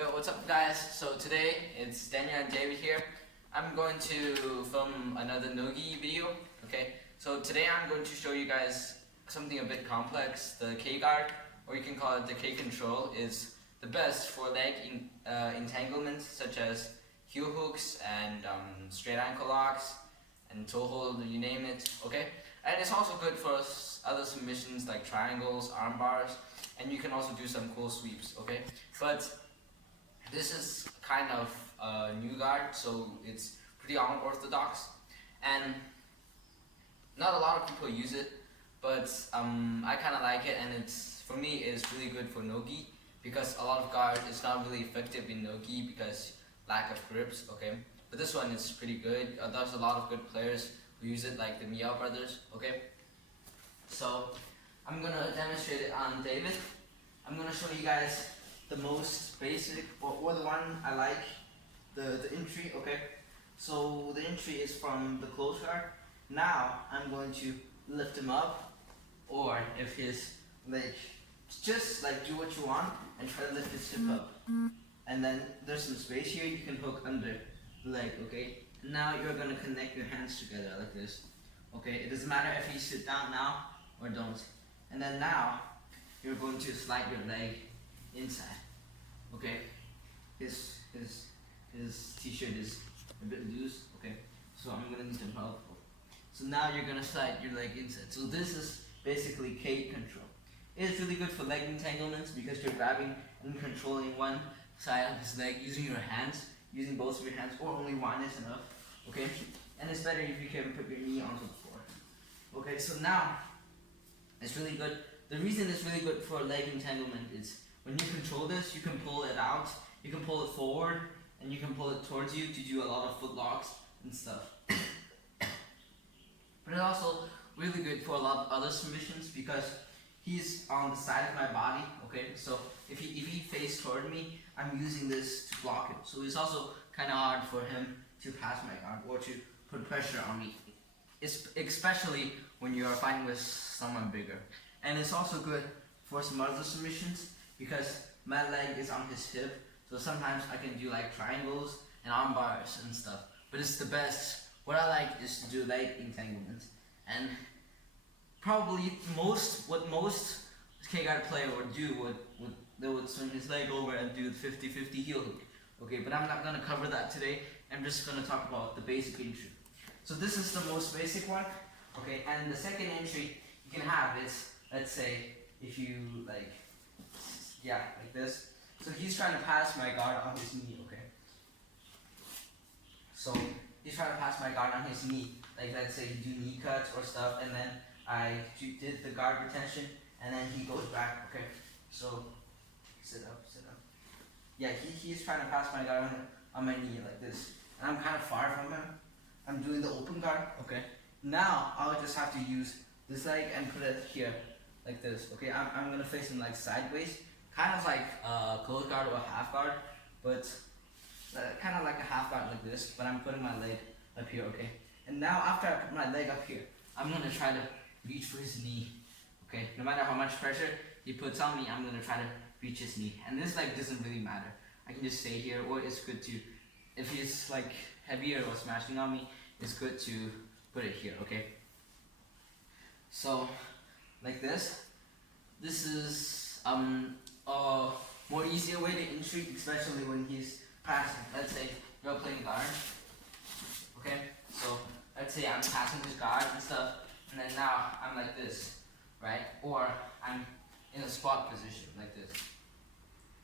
Yo, what's up guys? So today it's Daniel and David here. I'm going to film another no-gi video, okay? So today I'm going to show you guys something a bit complex. The K-guard, or you can call it the K-control, is the best for leg entanglements such as heel hooks and straight ankle locks and toe hold, you name it, okay? And it's also good for other submissions like triangles, arm bars, and you can also do some cool sweeps, okay? But this is kind of a new guard, so it's pretty unorthodox, and not a lot of people use it, but I kind of like it, and for me it's really good for no-gi, because a lot of guard is not really effective in no-gi because lack of grips, okay? But this one is pretty good. There's a lot of good players who use it, like the Mia brothers, okay? So I'm gonna demonstrate it on David. I'm gonna show you guys the most basic, or the one I like, the entry, okay? So the entry is from the close guard. Now I'm going to lift him up, or if his leg, just like do what you want and try to lift his hip up. And then there's some space here, you can hook under the leg, okay? Now you're gonna connect your hands together like this, okay? It doesn't matter if you sit down now or don't. And then now you're going to slide your leg inside, okay? His t-shirt is a bit loose, okay? So I'm gonna need some help. So now you're gonna slide your leg inside. So this is basically K control. It's really good for leg entanglements because you're grabbing and controlling one side of his leg using your hands, using both of your hands, or only one is enough, okay? And it's better if you can put your knee onto the floor. Okay, so now it's really good. The reason it's really good for leg entanglement is when you control this, you can pull it out, you can pull it forward, and you can pull it towards you to do a lot of foot locks and stuff. But it's also really good for a lot of other submissions because he's on the side of my body, okay? So if he faced toward me, I'm using this to block him. So it's also kind of hard for him to pass my guard or to put pressure on me, especially when you are fighting with someone bigger. And it's also good for some other submissions because my leg is on his hip, so sometimes I can do like triangles and arm bars and stuff. But it's the best. What I like is to do leg entanglements, and probably what most K-guard player would do they would swing his leg over and do the 50-50 heel hook. Okay, but I'm not gonna cover that today. I'm just gonna talk about the basic entry. So this is the most basic one. Okay, and the second entry you can have is, let's say, if you like this. So he's trying to pass my guard on his knee, okay? So he's trying to pass my guard on his knee. Like let's say you do knee cuts or stuff, and then I did the guard retention, and then he goes back, okay? So sit up. Yeah, he's trying to pass my guard on my knee like this. And I'm kind of far from him. I'm doing the open guard, okay? Now I'll just have to use this leg and put it here, like this, okay? I'm gonna face him like sideways, kind of like a close guard or a half guard, but kind of like a half guard like this, but I'm putting my leg up here, okay? And now after I put my leg up here, I'm gonna try to reach for his knee, okay? No matter how much pressure he puts on me, I'm gonna try to reach his knee. And this leg doesn't really matter. I can just stay here, or it's good to, if he's like heavier or smashing on me, it's good to put it here, okay? So, like this. This is a more easier way to entry, especially when he's passing. Let's say you're playing guard, okay? So let's say I'm passing his guard and stuff, and then now I'm like this, right? Or I'm in a spot position like this,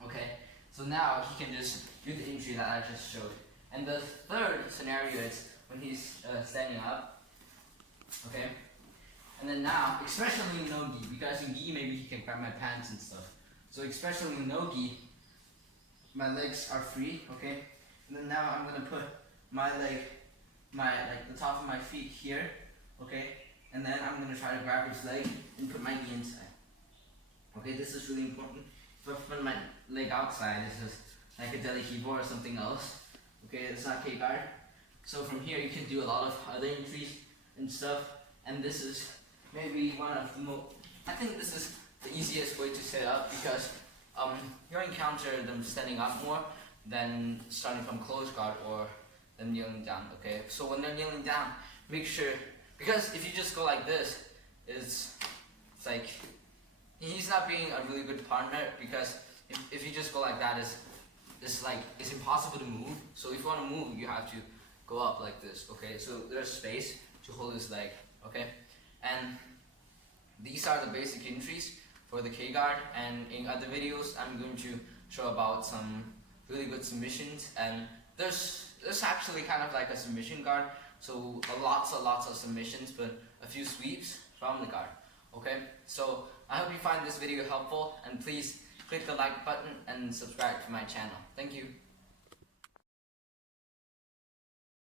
okay? So now he can just do the entry that I just showed. And the third scenario is when he's standing up, okay? And then now, especially in no-gi, because in gi maybe he can grab my pants and stuff. So especially in no-gi, my legs are free, okay? And then now I'm gonna put my leg, the top of my feet here, okay? And then I'm gonna try to grab his leg and put my knee inside. Okay, this is really important. If I put my leg outside, it's just like a deli keyboard or something else. Okay, it's not K-guard. So from here you can do a lot of other entries and stuff. And this is maybe one of the most, I think this is the easiest way to set up because you'll encounter them standing up more than starting from close guard or them kneeling down. Okay, so when they're kneeling down, make sure, because if you just go like this, it's like he's not being a really good partner, because if you just go like that, it's impossible to move. So if you want to move, you have to go up like this. Okay, so there's space to hold his leg. Okay, and these are the basic entries for the K guard, and in other videos I'm going to show about some really good submissions, and there's actually kind of like a submission guard, so lots of submissions, but a few sweeps from the guard. Okay, so I hope you find this video helpful, and please click the like button and subscribe to my channel. Thank you.